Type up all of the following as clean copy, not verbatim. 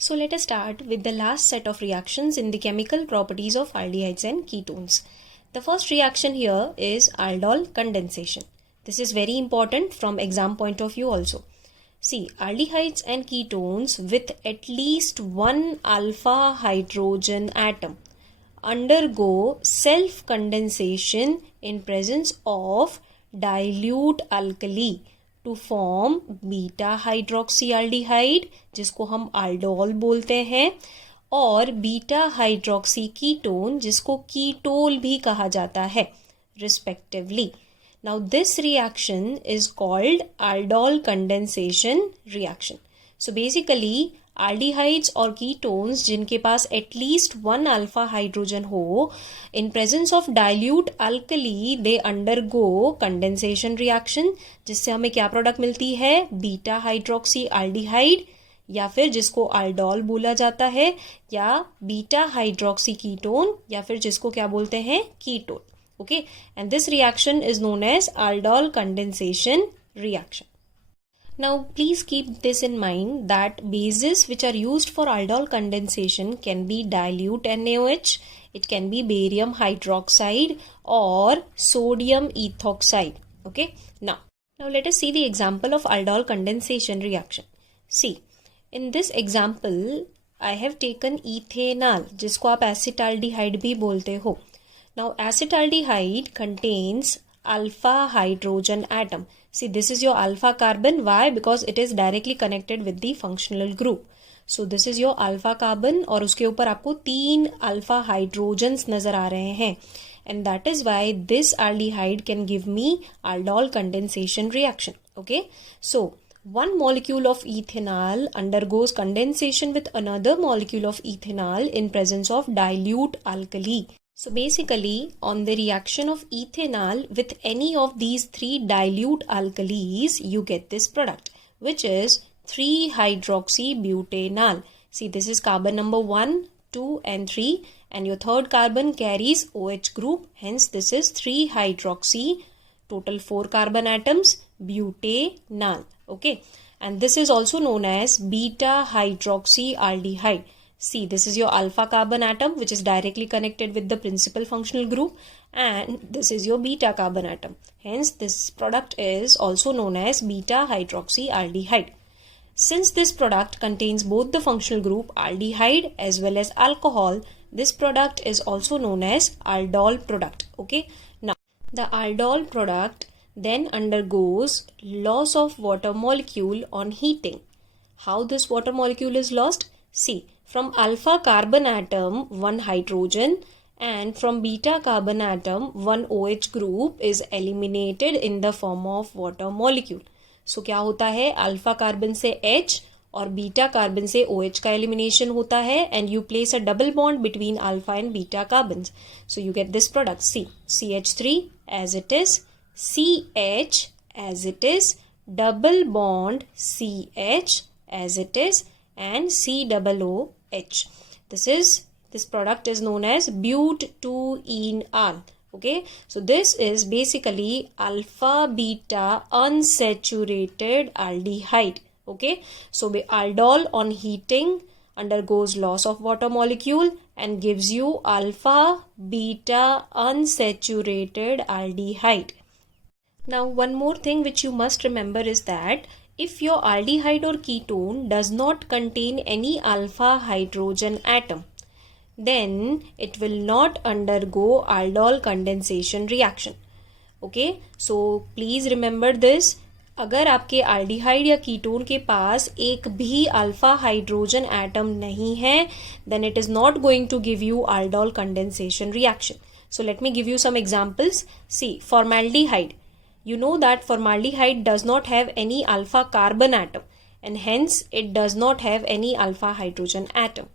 So let us start with the last set of reactions in the chemical properties of aldehydes and ketones. The first reaction here is aldol condensation. This is very important from exam point of view also. See, aldehydes and ketones with at least one alpha hydrogen atom undergo self-condensation in presence of dilute alkali to form beta hydroxyaldehyde जिसको हम aldol बोलते हैं और beta hydroxy ketone जिसको ketol भी कहा जाता है respectively. Now this reaction is called aldol condensation reaction. So basically aldehydes और ketones जिनके पास at least one alpha hydrogen हो in presence of dilute alkali they undergo condensation reaction जिससे हमें क्या प्रोडक्ट मिलती है बीटा हाइड्रोक्सी aldehyde या फिर जिसको aldol बोला जाता है या बीटा हाइड्रोक्सी कीटोन या फिर जिसको क्या बोलते हैं ketone. Okay, and this reaction is known as aldol condensation reaction. Now please keep this in mind that bases which are used for aldol condensation can be dilute NaOH, it can be barium hydroxide or sodium ethoxide. Okay, now let us see the example of aldol condensation reaction. See, in this example I have taken ethanol जिसको आप acetaldehyde भी बोलते हो. Now acetaldehyde contains alpha hydrogen atom. See, this is your alpha carbon. Why? Because it is directly connected with the functional group. So this is your alpha carbon और उसके ऊपर आपको 3 alpha hydrogens नजर आ रहे हैं. And that is why this aldehyde can give me aldol condensation reaction. Okay. So one molecule of ethanol undergoes condensation with another molecule of ethanol in presence of dilute alkali. So basically on the reaction of ethanol with any of these 3 dilute alkalis you get this product which is 3-hydroxybutanol. See, this is carbon number 1, 2 and 3 and your third carbon carries OH group, hence this is 3-hydroxy, total 4 carbon atoms, butanol. Okay, and this is also known as beta hydroxyaldehyde. See, this is your alpha carbon atom which is directly connected with the principal functional group and this is your beta carbon atom. Hence, this product is also known as beta hydroxyaldehyde. Since this product contains both the functional group aldehyde as well as alcohol, this product is also known as aldol product. Okay. Now, the aldol product then undergoes loss of water molecule on heating. How this water molecule is lost? See, from alpha carbon atom, 1 hydrogen and from beta carbon atom, 1 OH group is eliminated in the form of water molecule. So क्या होता है alpha carbon से H और beta carbon से OH का elimination होता है and you place a double bond between alpha and beta carbons. So you get this product C, CH3 as it is, CH as it is, double bond CH as it is and COOH. This product is known as but2enol. Okay, so this is basically alpha beta unsaturated aldehyde. Okay, so aldol on heating undergoes loss of water molecule and gives you alpha beta unsaturated aldehyde. Now one more thing which you must remember is that if your aldehyde or ketone does not contain any alpha hydrogen atom, then it will not undergo aldol condensation reaction. Okay, so please remember this. अगर आपके aldehyde या ketone के पास एक भी alpha hydrogen atom नहीं है, then it is not going to give you aldol condensation reaction. So let me give you some examples. See, formaldehyde. You know that formaldehyde does not have any alpha carbon atom and hence it does not have any alpha hydrogen atom.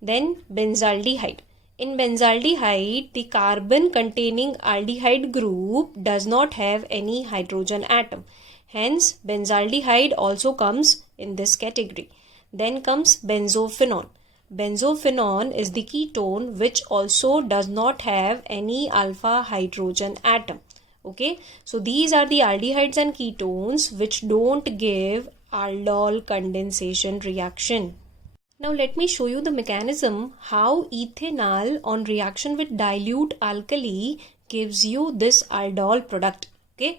Then benzaldehyde. In benzaldehyde, the carbon containing aldehyde group does not have any hydrogen atom. Hence, benzaldehyde also comes in this category. Then comes benzophenone. Benzophenone is the ketone which also does not have any alpha hydrogen atom. Okay, so these are the aldehydes and ketones which don't give aldol condensation reaction. Now let me show you the mechanism how ethanol on reaction with dilute alkali gives you this aldol product. Okay.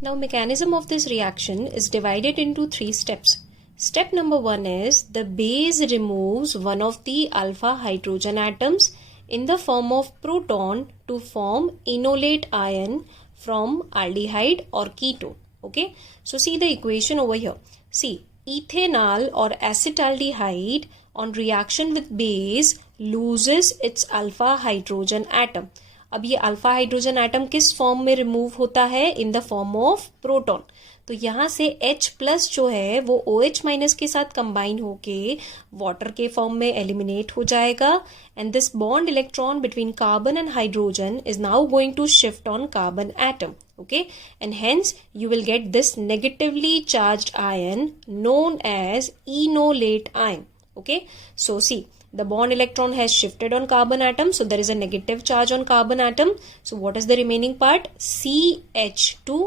Now mechanism of this reaction is divided into 3 steps. Step number 1 is the base removes one of the alpha hydrogen atoms in the form of proton to form enolate ion from aldehyde or ketone. Okay. So see the equation over here. See, ethanol or acetaldehyde on reaction with base loses its alpha hydrogen atom. अब ये alpha hydrogen atom किस form में remove होता है? In the form of proton. तो यहाँ से H plus जो है वो OH माइनस के साथ कंबाइन होके वाटर के फॉर्म में एलिमिनेट हो जाएगा and this bond electron between carbon and hydrogen is now going to shift on carbon atom. Okay, and hence you will get this negatively charged ion known as enolate ion. Okay, so see, the bond electron has shifted on carbon atom, so there is a negative charge on carbon atom. So what is the remaining part? CH2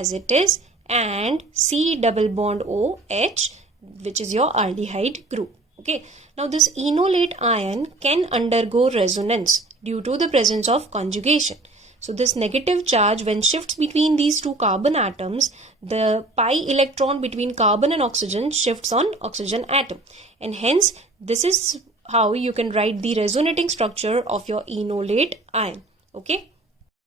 as it is and C double bond OH, which is your aldehyde group. Okay, now this enolate ion can undergo resonance due to the presence of conjugation. So this negative charge, when shifts between these two carbon atoms, the pi electron between carbon and oxygen shifts on oxygen atom, and hence this is how you can write the resonating structure of your enolate ion. Okay,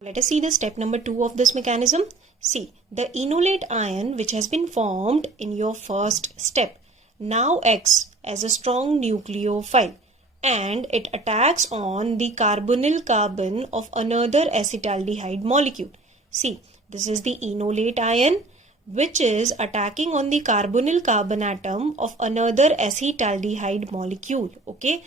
let us see the step number 2 of this mechanism. See, the enolate ion which has been formed in your first step now acts as a strong nucleophile and it attacks on the carbonyl carbon of another acetaldehyde molecule. See, this is the enolate ion which is attacking on the carbonyl carbon atom of another acetaldehyde molecule. Okay,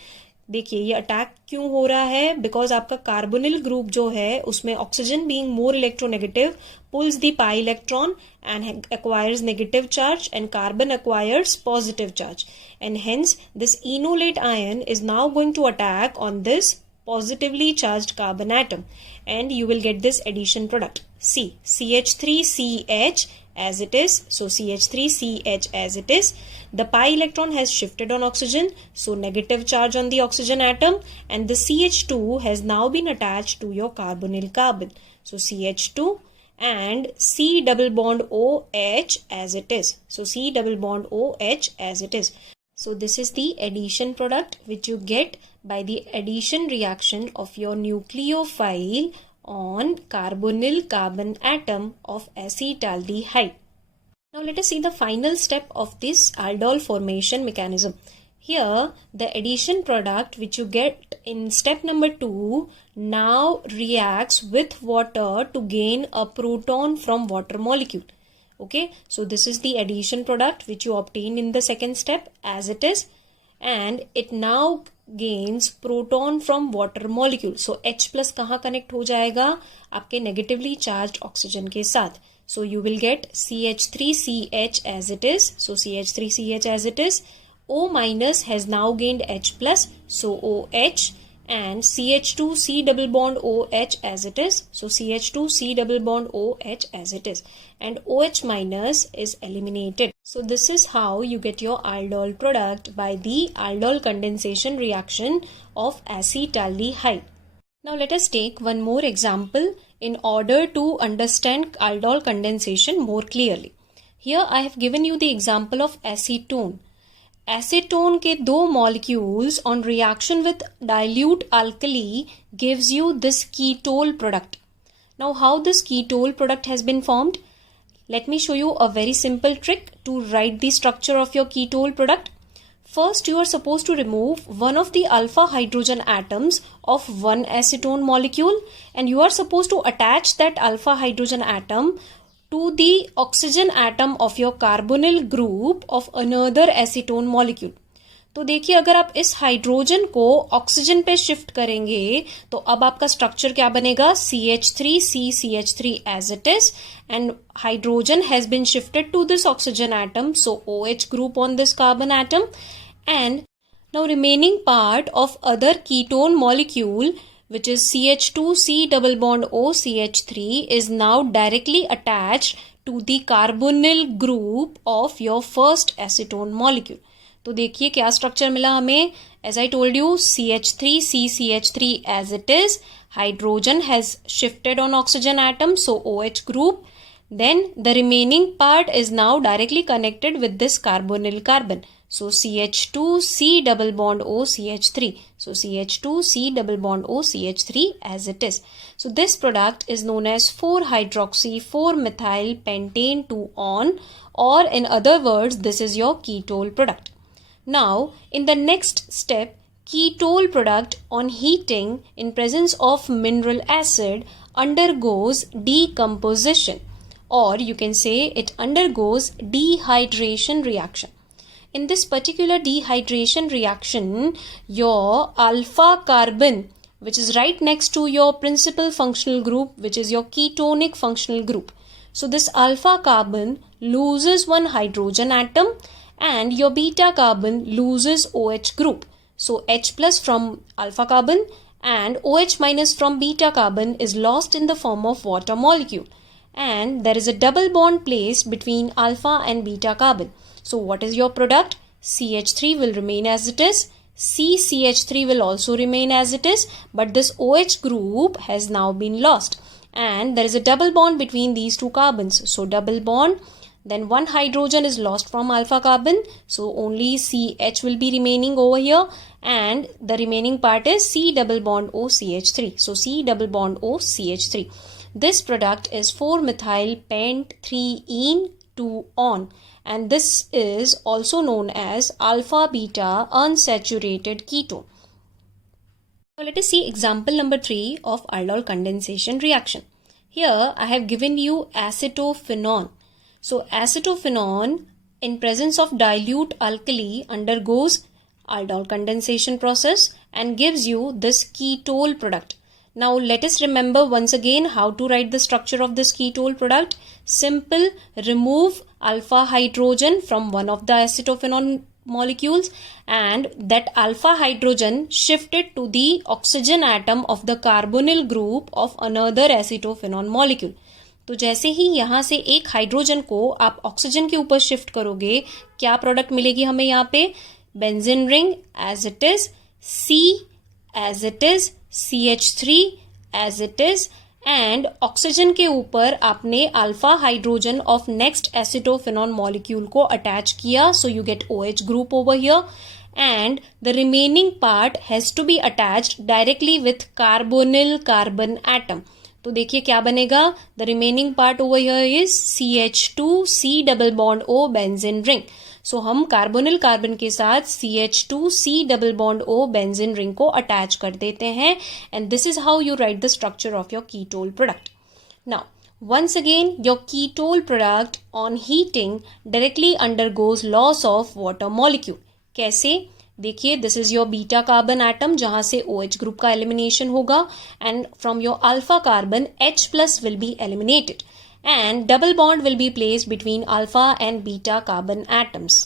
देखिए ये attack क्यों हो रहा है? Because आपका carbonyl group जो है उसमें oxygen being more electronegative pulls the pi electron and acquires negative charge and carbon acquires positive charge, and hence this enolate ion is now going to attack on this positively charged carbon atom and you will get this addition product. See, CH3CH as it is, so CH3CH as it is, the pi electron has shifted on oxygen, so negative charge on the oxygen atom, and the CH2 has now been attached to your carbonyl carbon, so CH2 and C double bond OH as it is, so C double bond OH as it is. So this is the addition product which you get by the addition reaction of your nucleophile on carbonyl carbon atom of acetaldehyde. Now let us see the final step of this aldol formation mechanism. Here the addition product which you get in step number 2 now reacts with water to gain a proton from water molecule. Okay, so this is the addition product which you obtain in the second step as it is, and it now gains proton from water molecule. So H plus कहाँ connect हो जाएगा? आपके negatively charged oxygen के साथ. So you will get CH3CH as it is. So CH3CH as it is. O minus has now gained H plus, so OH, and CH2 C double bond OH as it is, so CH2 C double bond OH as it is, and OH minus is eliminated. So this is how you get your aldol product by the aldol condensation reaction of acetaldehyde. Now let us take one more example in order to understand aldol condensation more clearly. Here I have given you the example of acetone. Acetone के दो molecules on reaction with dilute alkali gives you this ketol product. Now how this ketol product has been formed? Let me show you a very simple trick to write the structure of your ketol product. First you are supposed to remove one of the alpha hydrogen atoms of one acetone molecule and you are supposed to attach that alpha hydrogen atom to the oxygen atom of your carbonyl group of another acetone molecule. तो देखिए अगर आप इस hydrogen को oxygen पे shift करेंगे तो अब आपका स्ट्रक्चर क्या बनेगा? CH3CCH3 as it is, and hydrogen has been shifted to this oxygen atom, so OH group on this carbon atom, and now remaining part of other ketone molecule which is CH2 C double bond O CH3 is now directly attached to the carbonyl group of your first acetone molecule. तो देखिए क्या structure मिला हमें. As I told you, CH3, CCH3 as it is. Hydrogen has shifted on oxygen atom, so OH group. Then the remaining part is now directly connected with this carbonyl carbon. So CH2, C double bond O, CH3. So CH2, C double bond O, CH3 as it is. So this product is known as 4-hydroxy 4-methyl pentane 2-on, or in other words, this is your ketol product. Now, in the next step, ketol product on heating in presence of mineral acid undergoes decomposition, or you can say it undergoes dehydration reaction. In this particular dehydration reaction, your alpha carbon, which is right next to your principal functional group, which is your ketonic functional group. So this alpha carbon loses one hydrogen atom, and your beta carbon loses OH group. So H plus from alpha carbon and OH minus from beta carbon is lost in the form of water molecule, and there is a double bond placed between alpha and beta carbon. So what is your product? CH3 will remain as it is. CCH3 will also remain as it is, but this OH group has now been lost, and there is a double bond between these two carbons. So double bond, then one hydrogen is lost from alpha carbon, so only CH will be remaining over here, and the remaining part is C double bond O CH3. So C double bond O CH3. This product is 4-methyl pent 3-ene 2-on, and this is also known as alpha beta unsaturated ketone. Now let us see example number 3 of aldol condensation reaction. Here I have given you acetophenone. So acetophenone in presence of dilute alkali undergoes aldol condensation process and gives you this ketol product. Now let us remember once again how to write the structure of this ketol product. Simple, remove alpha hydrogen from one of the acetophenone molecules, and that alpha hydrogen shifted to the oxygen atom of the carbonyl group of another acetophenone molecule. तो जैसे ही यहाँ से एक hydrogen को आप oxygen के ऊपर shift करोगे, क्या प्रोडक्ट मिलेगी हमें यहाँ पे? Benzene ring as it is, C as it is, CH3 as it is, and oxygen के ऊपर आपने alpha hydrogen of next acetophenone molecule को अटैच किया, so you get OH group over here, and the remaining part has to be attached directly with carbonyl carbon atom. तो देखिए क्या बनेगा? The remaining part over here is CH2 C double bond O benzene ring. So हम carbonyl carbon के साथ CH2 C double bond O benzene ring को attach कर देते हैं, and this is how you write the structure of your ketol product. Now once again, your ketol product on heating directly undergoes loss of water molecule. कैसे? देखिए, this is your beta carbon atom जहां से OH group का elimination होगा, and from your alpha carbon H plus will be eliminated, and double bond will be placed between alpha and beta carbon atoms.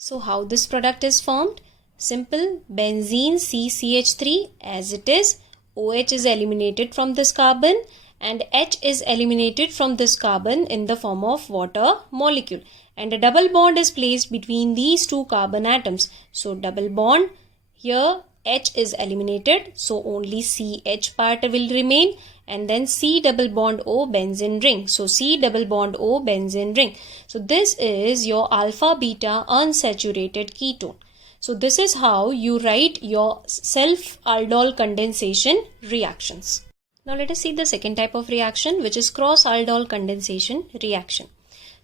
So how this product is formed? Simple, benzene CCH3 as it is, OH is eliminated from this carbon, and H is eliminated from this carbon in the form of water molecule, and a double bond is placed between these two carbon atoms. So double bond, here H is eliminated, so only CH part will remain, and then C double bond O benzene ring. So C double bond O benzene ring. So this is your alpha beta unsaturated ketone. So this is how you write your self aldol condensation reactions. Now let us see the second type of reaction, which is cross aldol condensation reaction.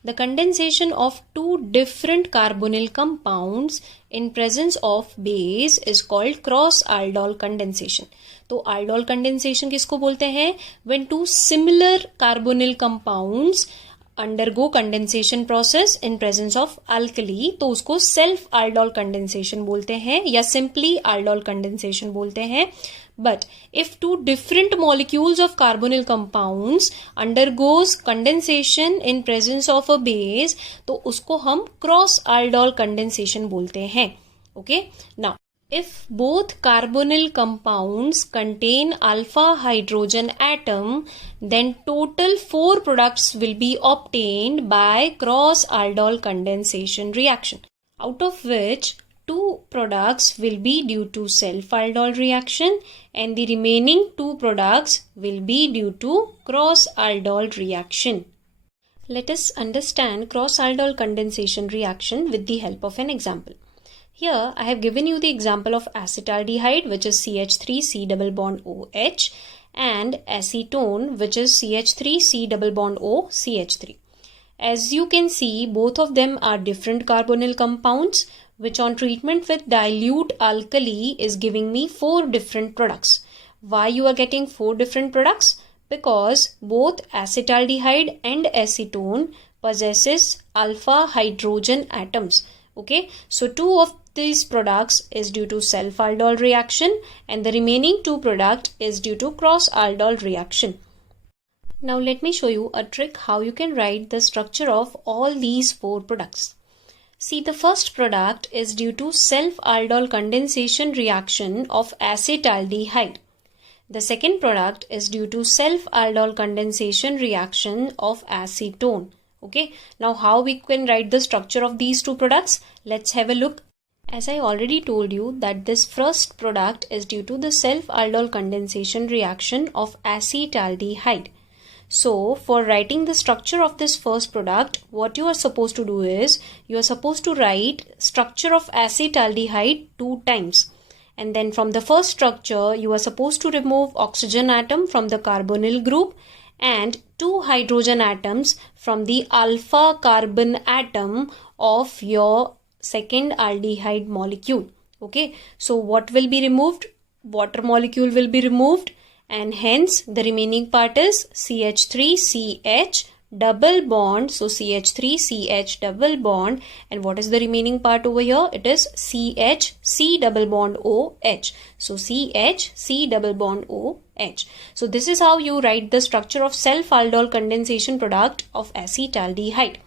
The condensation of two different carbonyl compounds in presence of base is called cross aldol condensation. तो aldol condensation किसको बोलते हैं? When two similar carbonyl compounds undergo condensation process in presence of alkali, तो उसको self aldol condensation बोलते हैं या simply aldol condensation बोलते हैं. But if two different molecules of carbonyl compounds undergoes condensation in presence of a base, तो उसको हम cross aldol condensation बोलते हैं. Okay? Now, if both carbonyl compounds contain alpha hydrogen atom, then total 4 products will be obtained by cross aldol condensation reaction, out of which 2 products will be due to self-aldol reaction and the remaining 2 products will be due to cross-aldol reaction. Let us understand cross-aldol condensation reaction with the help of an example. Here I have given you the example of acetaldehyde, which is CH3C double bond OH, and acetone, which is CH3C double bond O CH3. As you can see, both of them are different carbonyl compounds, which on treatment with dilute alkali is giving me 4 different products. Why you are getting 4 different products? Because both acetaldehyde and acetone possesses alpha hydrogen atoms. Okay, so 2 of these products is due to self-aldol reaction and the remaining 2 product is due to cross-aldol reaction. Now let me show you a trick how you can write the structure of all these 4 products. See, the first product is due to self-aldol condensation reaction of acetaldehyde. The second product is due to self-aldol condensation reaction of acetone. Okay, now how we can write the structure of these 2 products? Let's have a look. As I already told you that this first product is due to the self-aldol condensation reaction of acetaldehyde. So for writing the structure of this first product, what you are supposed to do is, you are supposed to write structure of acetaldehyde 2 times. And then from the first structure, you are supposed to remove oxygen atom from the carbonyl group and 2 hydrogen atoms from the alpha carbon atom of your second aldehyde molecule. Okay, so what will be removed? Water molecule will be removed, and hence the remaining part is CH3CH double bond. So CH3CH double bond, and what is the remaining part over here? It is CHC double bond OH. So CHC double bond OH. So this is how you write the structure of self-aldol condensation product of acetaldehyde.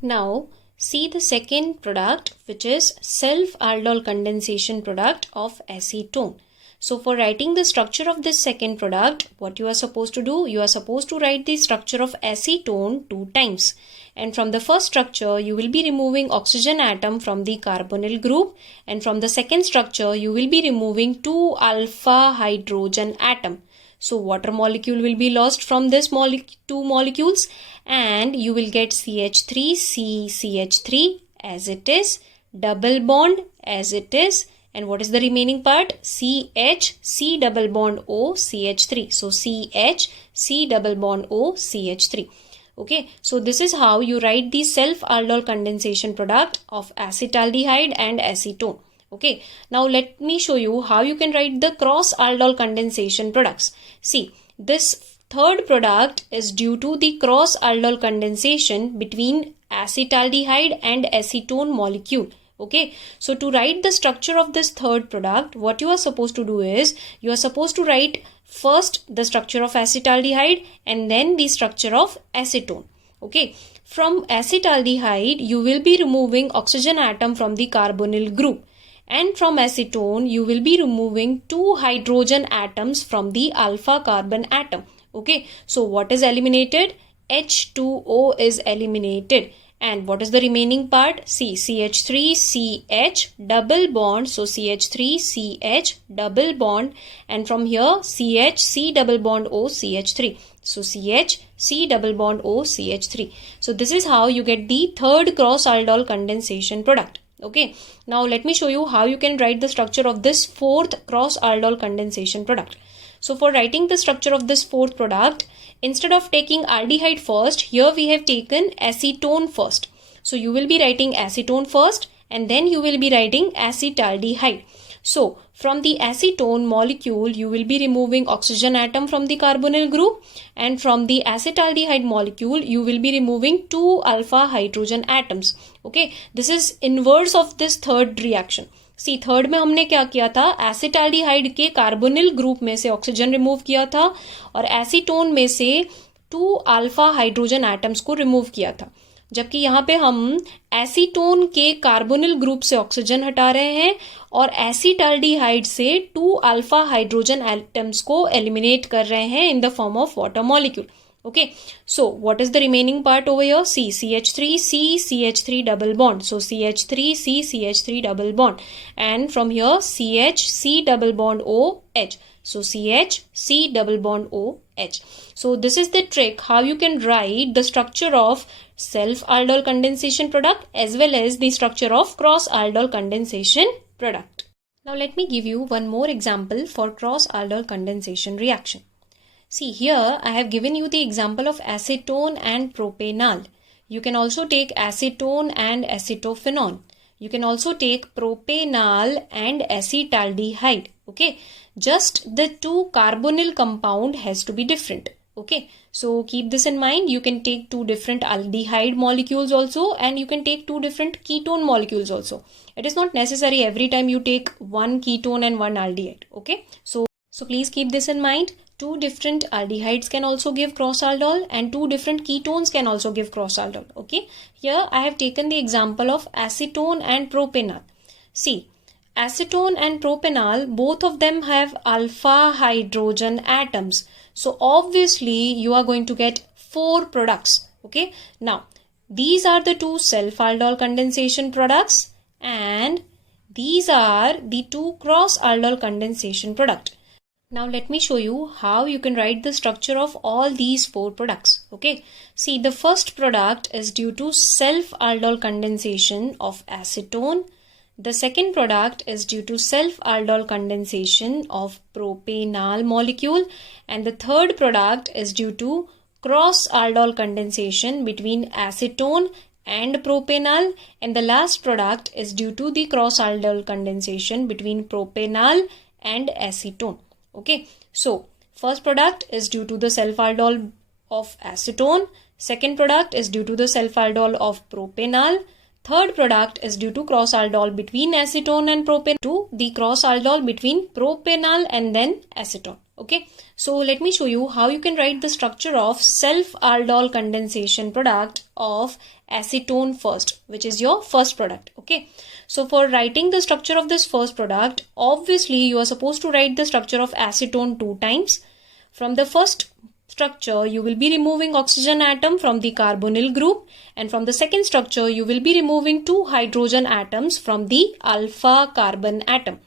Now see the second product, which is self-aldol condensation product of acetone. So for writing the structure of this second product, what you are supposed to do? You are supposed to write the structure of acetone 2 times. And from the first structure, you will be removing oxygen atom from the carbonyl group. And from the second structure, you will be removing 2 alpha hydrogen atom. So water molecule will be lost from this 2 molecules, and you will get CH3CCH3 as it is, double bond as it is. And what is the remaining part? CHC double bond O CH3. So CHC double bond O CH3. Okay, so this is how you write the self-aldol condensation product of acetaldehyde and acetone. Okay, now let me show you how you can write the cross-aldol condensation products. See, this third product is due to the cross-aldol condensation between acetaldehyde and acetone molecule. Okay, so to write the structure of this third product, what you are supposed to do is, you are supposed to write first the structure of acetaldehyde and then the structure of acetone. Okay, from acetaldehyde, you will be removing oxygen atom from the carbonyl group. And from acetone, you will be removing 2 hydrogen atoms from the alpha carbon atom. Okay, so what is eliminated? H2O is eliminated. And what is the remaining part? See, CH3CH double bond. So CH3CH double bond. And from here, CHC double bond O CH3. So CHC double bond O CH3. So this is how you get the third cross-aldol condensation product. Okay, now let me show you how you can write the structure of this fourth cross-aldol condensation product. So for writing the structure of this fourth product, instead of taking aldehyde first, here we have taken acetone first. So you will be writing acetone first and then you will be writing acetaldehyde. So from the acetone molecule, you will be removing oxygen atom from the carbonyl group, and from the acetaldehyde molecule, you will be removing 2 alpha hydrogen atoms. Okay, this is inverse of this third reaction. See third में हमने क्या किया था, acetaldehyde के carbonyl group में से oxygen remove किया था और एसीटोन में से 2 अल्फा हाइड्रोजन एटम्स को रिमूव किया था, जबकि यहाँ पे हम एसीटोन के कार्बोनिल ग्रुप से ऑक्सीजन हटा रहे हैं और एसिटाल्डिहाइड से 2 अल्फा हाइड्रोजन एटम्स को एलिमिनेट कर रहे हैं in the form of water molecule. Okay, so what is the remaining part over here? C, CH3, C, CH3 double bond. So CH3, C, CH3 double bond. And from here, CH, C double bond O, H. So CH, C double bond O, H. So this is the trick how you can write the structure of self-aldol condensation product as well as the structure of cross-aldol condensation product. Now let me give you one more example for cross-aldol condensation reaction. See, here I have given you the example of acetone and propanol. You can also take acetone and acetophenone. You can also take propanol and acetaldehyde. Okay, just the two carbonyl compound has to be different. Okay, so keep this in mind. You can take two different aldehyde molecules also, and you can take two different ketone molecules also. It is not necessary every time you take one ketone and one aldehyde. Okay, so please keep this in mind. Two different aldehydes can also give cross-aldol and two different ketones can also give cross-aldol. Okay, here I have taken the example of acetone and propanol. See, acetone and propanol, both of them have alpha hydrogen atoms. So obviously you are going to get 4 products. Okay, now these are the two self-aldol condensation products and these are the two cross-aldol condensation product. Now let me show you how you can write the structure of all these 4 products. Okay, see, the first product is due to self-aldol condensation of acetone. The second product is due to self-aldol condensation of propanol molecule, and the third product is due to cross-aldol condensation between acetone and propanol, and the last product is due to the cross-aldol condensation between propanol and acetone. Okay, so first product is due to the self-aldol of acetone, second product is due to the self-aldol of propanol, third product is due to cross-aldol between acetone and propanol, to the cross-aldol between propanol and then acetone. Okay, so let me show you how you can write the structure of self-aldol condensation product of acetone first, which is your first product. Okay, so for writing the structure of this first product, obviously you are supposed to write the structure of acetone 2 times. From the first structure, you will be removing oxygen atom from the carbonyl group, and from the second structure, you will be removing 2 hydrogen atoms from the alpha carbon atom.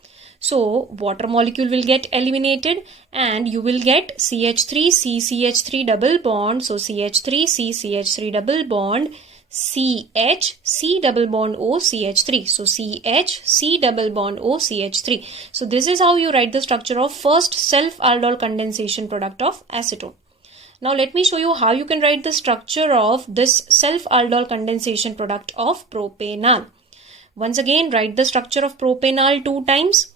So water molecule will get eliminated and you will get CH3CCH3 double bond. So CH3CCH3 double bond, CH, C double bond O, CH3. So CH, C double bond O, CH3. So this is how you write the structure of first self-aldol condensation product of acetone. Now let me show you how you can write the structure of this self-aldol condensation product of propanol. Once again, write the structure of propanol 2 times.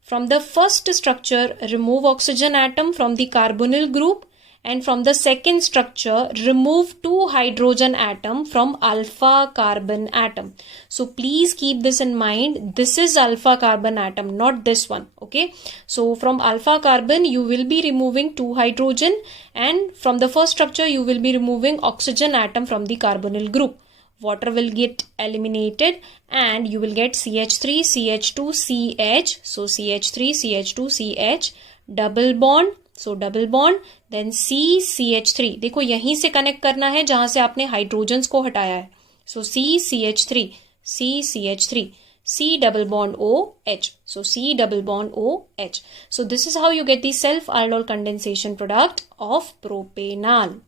From the first structure, remove oxygen atom from the carbonyl group, and from the second structure, remove 2 hydrogen atom from alpha carbon atom. So please keep this in mind. This is alpha carbon atom, not this one. Okay, so from alpha carbon you will be removing 2 hydrogen, and from the first structure you will be removing oxygen atom from the carbonyl group. Water will get eliminated and you will get CH3 CH2 CH. So CH3 CH2 CH double bond. So double bond, then C CH3. देखो यहीं से connect करना है जहां से आपने hydrogens को हटाया है. So C CH3 C CH3 C double bond O H. So C double bond O H. So this is how you get the self-aldol condensation product of propanol.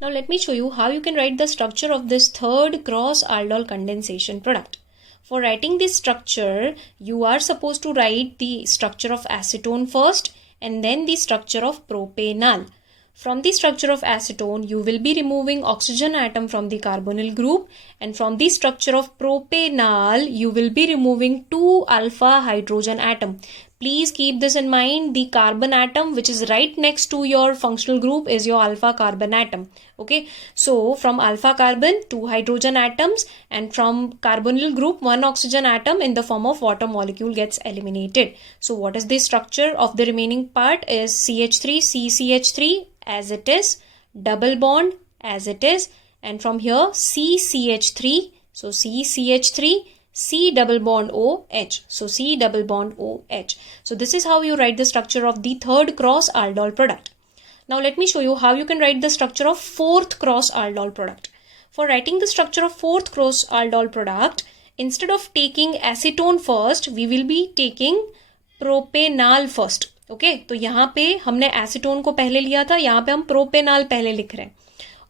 Now let me show you how you can write the structure of this third cross-aldol condensation product. For writing this structure, you are supposed to write the structure of acetone first and then the structure of propanol. From the structure of acetone, you will be removing oxygen atom from the carbonyl group, and from the structure of propanol, you will be removing 2 alpha hydrogen atom. Please keep this in mind. The carbon atom which is right next to your functional group is your alpha carbon atom. Okay, so from alpha carbon 2 hydrogen atoms, and from carbonyl group 1 oxygen atom in the form of water molecule gets eliminated. So what is the structure of the remaining part is CH3 CCH3 as it is, double bond as it is, and from here CCH3. So CCH3 C double bond O H. So C double bond O H. So this is how you write the structure of the third cross-aldol product. Now let me show you how you can write the structure of fourth cross aldol product. For writing the structure of fourth cross aldol product, instead of taking acetone first, we will be taking propanol first. Okay तो यहाँ पे हमने acetone को पहले लिया था, यहाँ पे हम प्रोपेनॉल पहले लिख रहे हैं,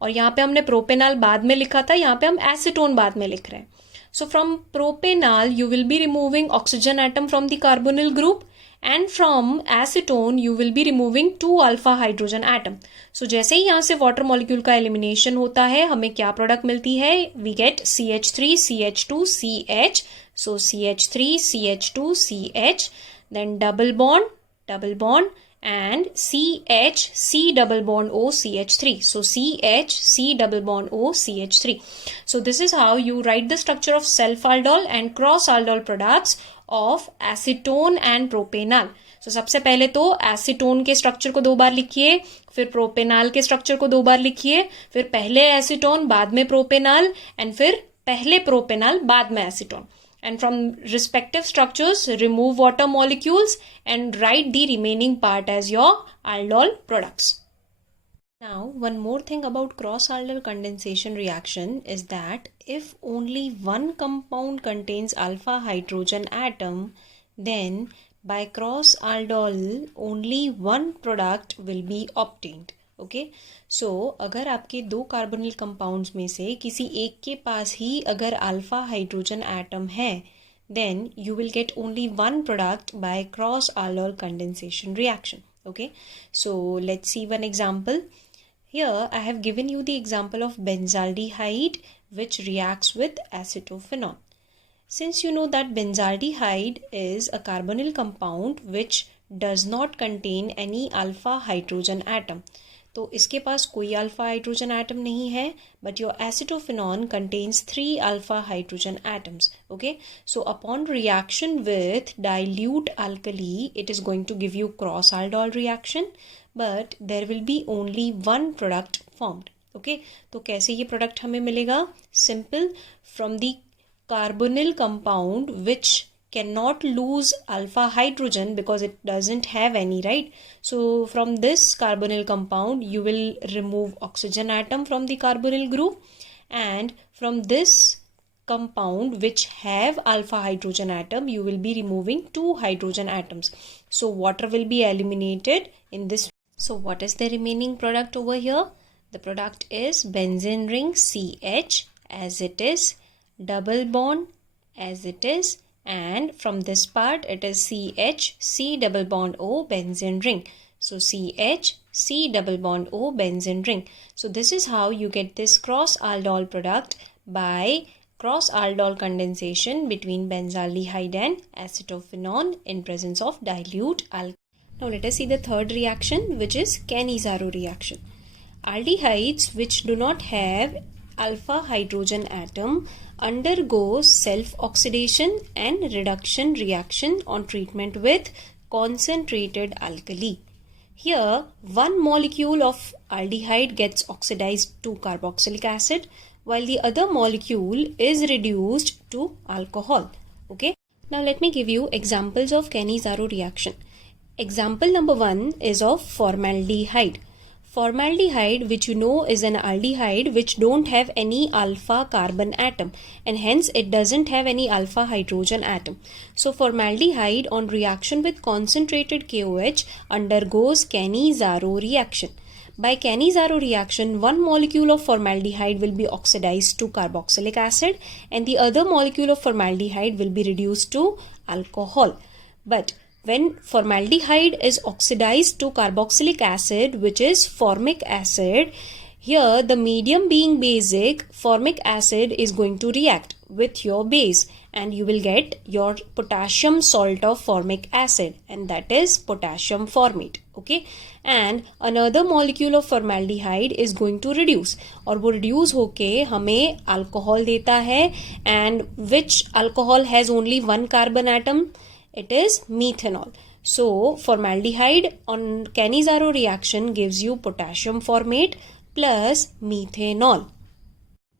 और यहाँ पे हमने प्रोपेनॉल बाद में लिखा था, यहाँ पे हम एसीटोन बाद में लिख रहे हैं. So from propanol you will be removing oxygen atom from the carbonyl group, and from acetone you will be removing 2 alpha hydrogen atom. So जैसे ही यहाँ से water molecule का elimination होता है, हमें क्या product मिलती है? We get CH3 CH2 CH. So CH3 CH2 CH, then double bond and CH C double bond O CH3. So CH C double bond O CH3. So this is how you write the structure of self aldol and cross aldol products of acetone and propanol. So सबसे पहले तो acetone के structure को 2 बार लिखिए, फिर propanol के structure को 2 बार लिखिए, फिर पहले एसीटोन बाद में प्रोपेनॉल, एंड फिर पहले प्रोपेनॉल बाद में acetone. And from respective structures, remove water molecules and write the remaining part as your aldol products. Now, one more thing about cross-aldol condensation reaction is that if only one compound contains alpha hydrogen atom, then by cross-aldol only one product will be obtained. Okay so अगर आपके 2 carbonyl compounds में से किसी एक के पास ही अगर अल्फा हाइड्रोजन एटम है, then you will get only one product by cross aldol condensation reaction. Okay so let's see one example. Here I have given you the example of benzaldehyde which reacts with acetophenone. Since you know that benzaldehyde is a carbonyl compound which does not contain any alpha hydrogen atom, तो इसके पास कोई alpha hydrogen atom नहीं है, but your acetophenone contains 3 alpha hydrogen atoms. Okay so upon reaction with dilute alkali it is going to give you cross aldol reaction, but there will be only one product formed. Okay तो कैसे ये product हमें मिलेगा? Simple, from the carbonyl compound which cannot lose alpha hydrogen because it doesn't have any, right? So from this carbonyl compound you will remove oxygen atom from the carbonyl group, and from this compound which have alpha hydrogen atom you will be removing 2 hydrogen atoms. So water will be eliminated in this. So what is the remaining product over here? The product is benzene ring CH as it is, double bond as it is, and from this part it is CH C double bond O benzene ring. So CH C double bond O benzene ring. So this is how you get this cross aldol product by cross aldol condensation between benzaldehyde and acetophenone in presence of dilute alcohol. Now let us see the third reaction, which is Cannizzaro reaction. Aldehydes which do not have alpha hydrogen atom undergo self-oxidation and reduction reaction on treatment with concentrated alkali. Here, one molecule of aldehyde gets oxidized to carboxylic acid, while the other molecule is reduced to alcohol. Okay. Now let me give you examples of Cannizzaro reaction. Example number 1 is of formaldehyde. Formaldehyde, which you know is an aldehyde which don't have any alpha carbon atom, and hence it doesn't have any alpha hydrogen atom. So formaldehyde on reaction with concentrated KOH undergoes Cannizzaro reaction. By Cannizzaro reaction, one molecule of formaldehyde will be oxidized to carboxylic acid and the other molecule of formaldehyde will be reduced to alcohol. But when formaldehyde is oxidized to carboxylic acid, which is formic acid, here the medium being basic, formic acid is going to react with your base and you will get your potassium salt of formic acid, and that is potassium formate. Okay, and another molecule of formaldehyde is going to reduce, और वो reduce होके हमें alcohol देता है, and which alcohol has only one carbon atom? It is methanol. So formaldehyde on Cannizzaro reaction gives you potassium formate plus methanol.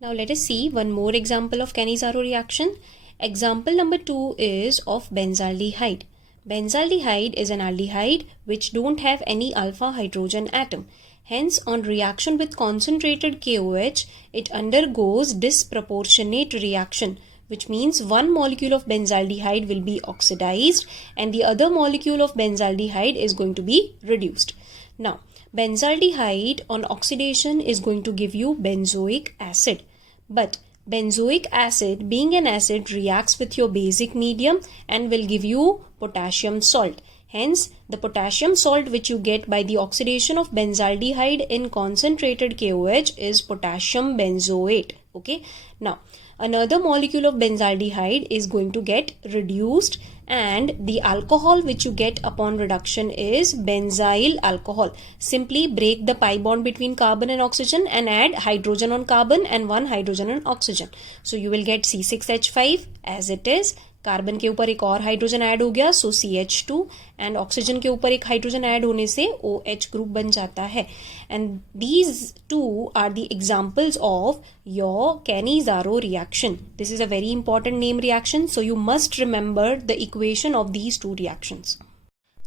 Now let us see one more example of Cannizzaro reaction. Example number 2 is of benzaldehyde. Benzaldehyde is an aldehyde which don't have any alpha hydrogen atom. Hence, on reaction with concentrated KOH, it undergoes disproportionate reaction, which means one molecule of benzaldehyde will be oxidized and the other molecule of benzaldehyde is going to be reduced. Now, benzaldehyde on oxidation is going to give you benzoic acid. But benzoic acid, being an acid, reacts with your basic medium and will give you potassium salt. Hence, the potassium salt which you get by the oxidation of benzaldehyde in concentrated KOH is potassium benzoate. Okay. Now, another molecule of benzaldehyde is going to get reduced and the alcohol which you get upon reduction is benzyl alcohol. Simply break the pi bond between carbon and oxygen and add hydrogen on carbon and one hydrogen on oxygen. So you will get C6H5 as it is. Carbon के ऊपर एक और hydrogen add हो गया सो CH2 and oxygen के ऊपर एक hydrogen add होने से OH ग्रुप बन जाता है. And these two are the examples of your Cannizzaro reaction. This is a very important name reaction, so you must remember the equation of these two reactions.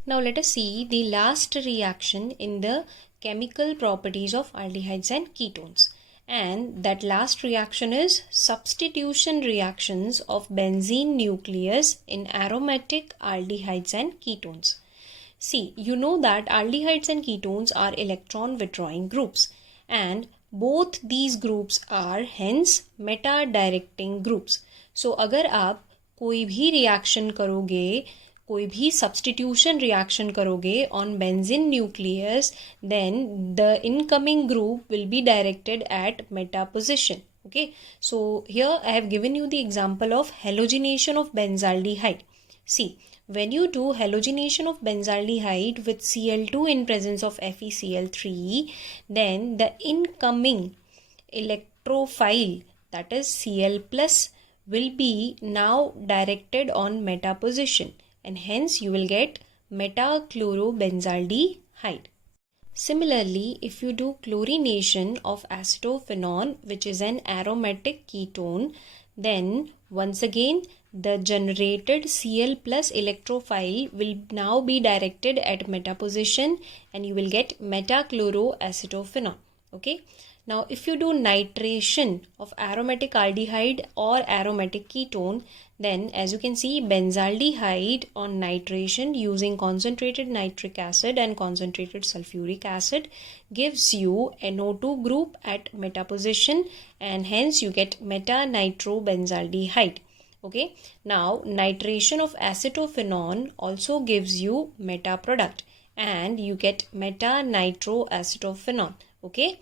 Now let us see the last reaction in the chemical properties of aldehydes and ketones. And that last reaction is substitution reactions of benzene nucleus in aromatic aldehydes and ketones. See, you know that aldehydes and ketones are electron withdrawing groups and both these groups are hence meta directing groups. So अगर आप कोई भी reaction करोगे, कोई भी substitution reaction करोगे on benzene nucleus, then the incoming group will be directed at meta position. Okay, so here I have given you the example of halogenation of benzaldehyde. See, when you do halogenation of benzaldehyde with Cl2 in presence of FeCl3, then the incoming electrophile, that is Cl plus, will be now directed on meta position. And hence you will get metachlorobenzaldehyde. Similarly, if you do chlorination of acetophenone, which is an aromatic ketone, then once again the generated Cl plus electrophile will now be directed at meta position and you will get metachloroacetophenone. Okay. Now, if you do nitration of aromatic aldehyde or aromatic ketone, then as you can see, benzaldehyde on nitration using concentrated nitric acid and concentrated sulfuric acid gives you NO2 group at meta position and hence you get meta-nitrobenzaldehyde. Okay. Now, nitration of acetophenone also gives you meta product and you get meta-nitroacetophenone. Okay.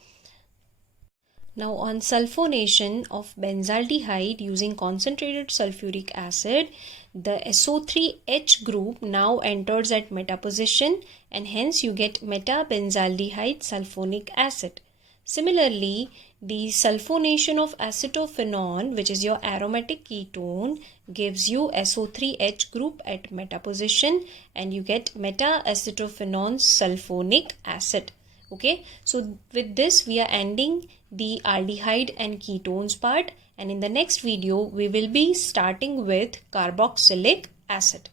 Now, on sulfonation of benzaldehyde using concentrated sulfuric acid, the SO3H group now enters at meta position and hence you get meta-benzaldehyde sulfonic acid. Similarly, the sulfonation of acetophenone, which is your aromatic ketone, gives you SO3H group at meta position and you get meta-acetophenone sulfonic acid. Okay, so with this we are ending the aldehyde and ketones part, and in the next video we will be starting with carboxylic acid.